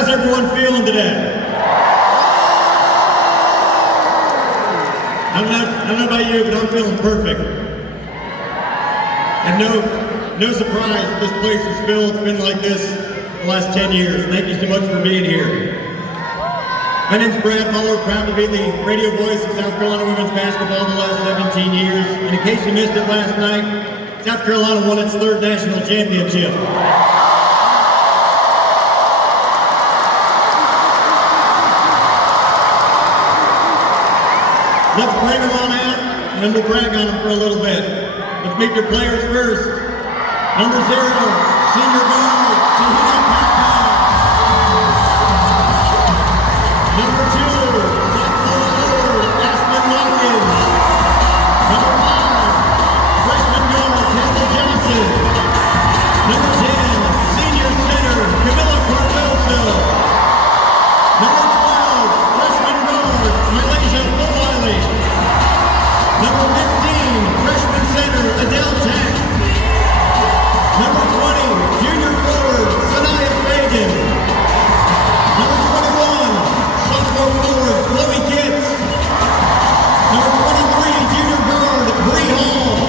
How's everyone feeling today? I don't know about you, but I'm feeling perfect. And no surprise, this place is filled. It's been like this the last 10 years. Thank you so much for being here. My name's Brad Muller, proud to be the radio voice of South Carolina women's basketball the last 17 years. And in case you missed it last night, South Carolina won its third national championship. Let's bring them on out, and then we'll brag on them for a little bit. Let's meet your players first. Number 0, senior guard, Tahina Papa. Number 2, sophomore forward, Ashlyn Watkins. Number 5, freshman guard, Kendall Johnson. Number 10, senior center, Camilla Cardoso. Number 12, freshman guard, Malaysia Mulwiley. Number 15, freshman center, Adele Tack. Number 20, junior forward, Sanaya Fagan. Number 21, sophomore forward, Chloe Kitts. Number 23, junior guard, Bree Hall.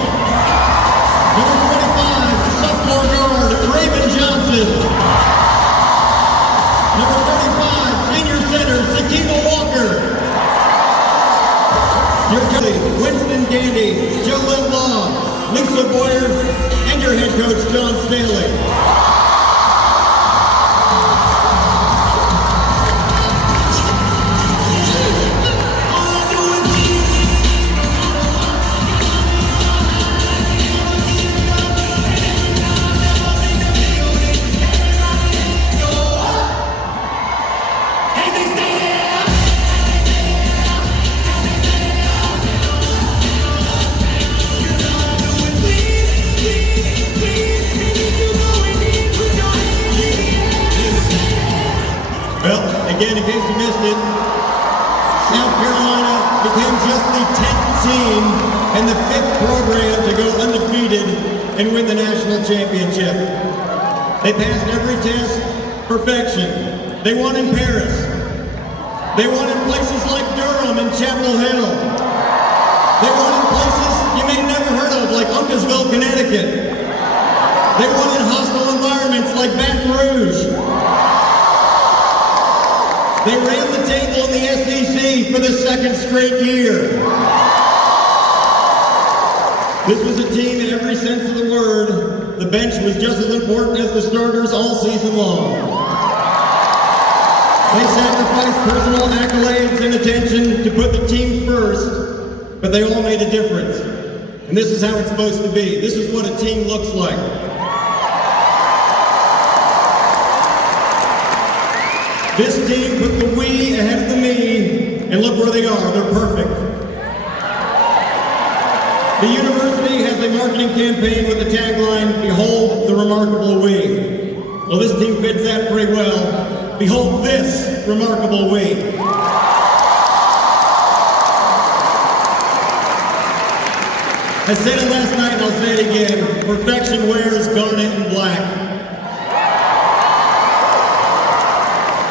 Number 25, sophomore guard, Raven Johnson. Number 35, senior center, Sakiba Walker. Your Kelly, Winston Gandy, Jolyn Law, Lisa Boyer, and your head coach, Dawn Staley. Again, in case you missed it, South Carolina became just the 10th team and the 5th program to go undefeated and win the national championship. They passed every test, perfection. They won in Paris. They won in places like Durham and Chapel Hill. They won in places you may have never heard of, like Uncasville, Connecticut. They won in hostile environments like Baton Rouge. They ran the table in the SEC for the 2nd straight year. This was a team in every sense of the word. The bench was just as important as the starters all season long. They sacrificed personal accolades and attention to put the team first, but they all made a difference. And this is how it's supposed to be. This is what a team looks like. This team put the we ahead of the me, and look where they are. They're perfect. The university has a marketing campaign with the tagline, "Behold the remarkable we." Well, this team fits that pretty well. Behold this remarkable we. I said it last night and I'll say it again. Perfection wears garnet and black.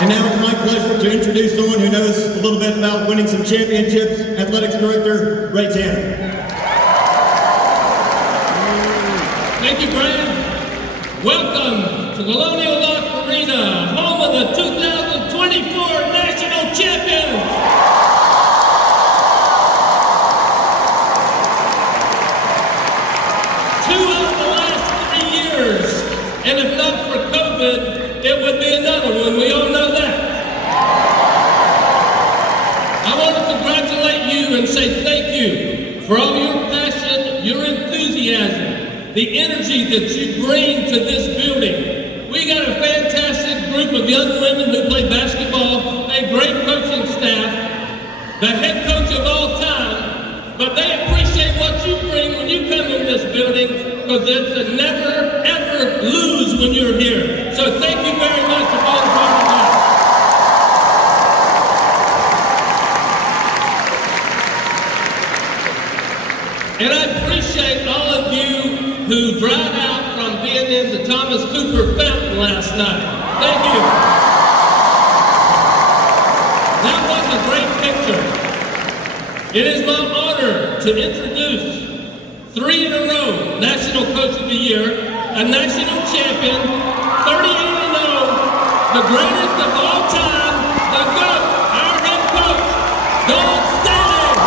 And now it's my pleasure to introduce someone who knows a little bit about winning some championships, Athletics Director Ray Tanner. Thank you, Brad. Welcome to Colonial Lock Arena, home of the 2024 National Champions. Two out of the last 3 years, and if not for COVID, it would be another one. We all know that. I want to congratulate you and say thank you for all your passion, your enthusiasm, the energy that you bring to this building. We got a fantastic group of young women who play basketball, a great coaching staff, the head coach of all time, but they appreciate what you bring when you come in this building, because it's a never, ever lose when you're here. So thank you very much for all the part of that. And I appreciate all of you who drive out from being in the Thomas Cooper Fountain last night. Thank you. It is my honor to introduce 3 in a row National Coach of the Year, a national champion, 38-0, the greatest of all time, the GOAT, our head coach, Dawn Staley.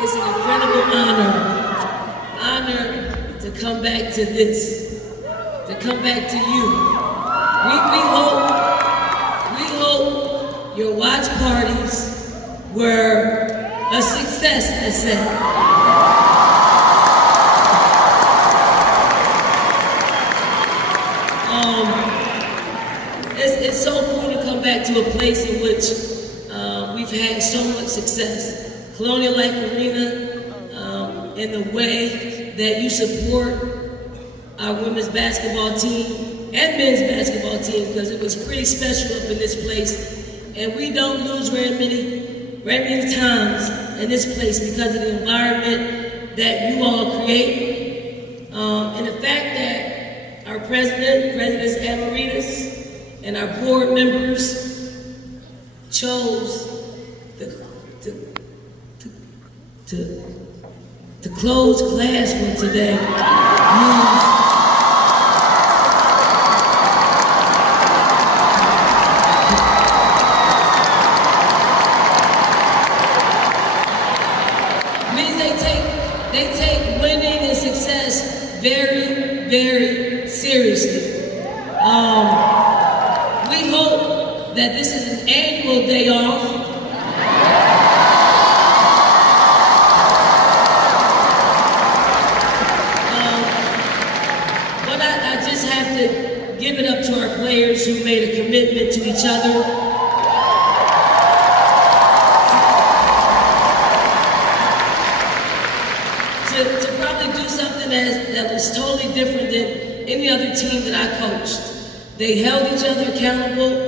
It's an incredible honor to come back to this, to come back to you. We hope your watch parties were a success, let's say. It's so cool to come back to a place in which we've had so much success. Colonial Life Arena, in the way that you support our women's basketball team and men's basketball team, because it was pretty special up in this place. And we don't lose very many times in this place because of the environment that you all create. And the fact that our Presidents Emeritus, and our board members chose to close class for today means they take winning and success very, very seriously. We hope that this is an annual day off. But I just have to give it up to our players who made a commitment to each other. To probably do something that was totally different than any other team that I coached. They held each other accountable.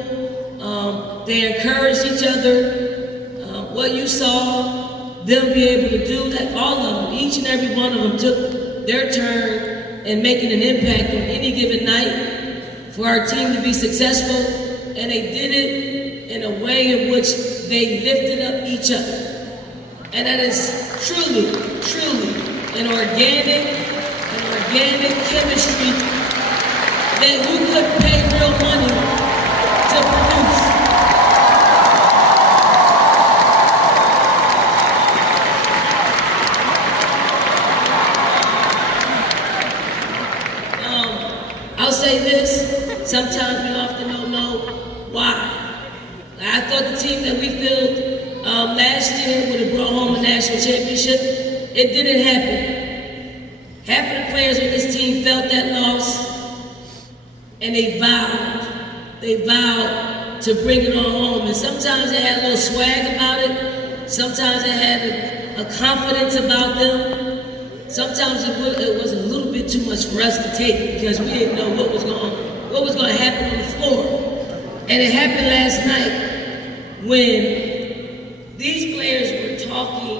They encouraged each other. What you saw them be able to do, that all of them, each and every one of them took their turn in making an impact on any given night for our team to be successful. And they did it in a way in which they lifted up each other. And that is truly, truly an organic chemistry that you couldn't pay real money to produce. I'll say this, sometimes we often don't know why. I thought the team that we fielded last year would have brought home a national championship. It didn't happen. Half of the players on this team felt that loss, and they vowed to bring it on home. And sometimes they had a little swag about it. Sometimes they had a confidence about them. Sometimes it was a little bit too much for us to take because we didn't know what was going to happen on the floor. And it happened last night when these players were talking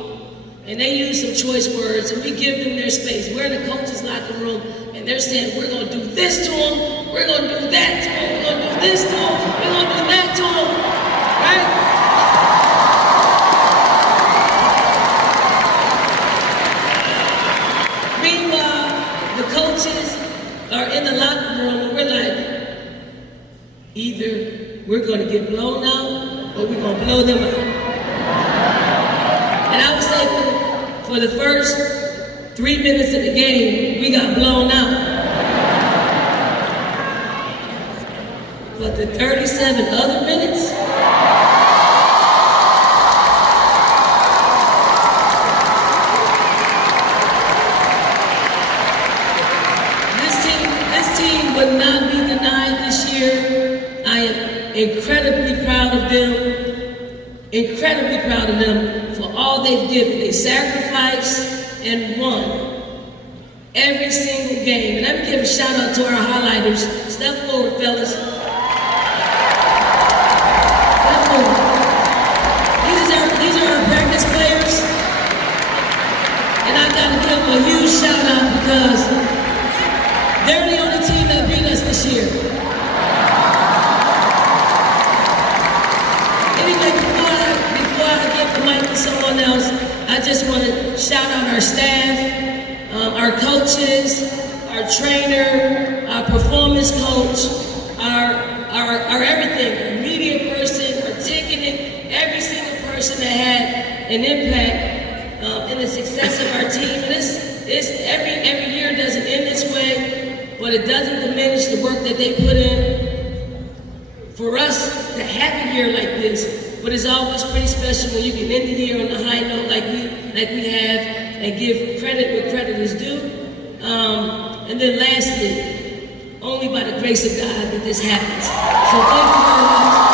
and they used some choice words, and we give them their space. We're in the coach's locker room, and they're saying, we're going to do this to them, we're going to do that to them, we're going to do this to them, we're going to do that to them, right? Meanwhile, the coaches are in the locker room, and we're like, either we're going to get blown out, or we're going to blow them out. And I would say for the first 3 minutes of the game, we got blown out. But the 37 other minutes, this team would not be denied this year. I am incredibly proud of them for all they've given. They sacrificed and won every single game. And let me give a shout out to our highlighters. Step forward, fellas. Step forward. These are our practice players. And I gotta give them a huge shout out because they're the only team that beat us this year. Anyway, before I give the mic to someone else, I just want to shout out our staff, our coaches, our trainer, our performance coach, our everything, our media person, our ticketing, every single person that had an impact in the success of our team. And every year doesn't end this way, but it doesn't diminish the work that they put in for us to have a year like this. But it's always pretty special when you can end the year on a high note like we have and give credit where credit is due. And then lastly, only by the grace of God that this happens. So thank you very much.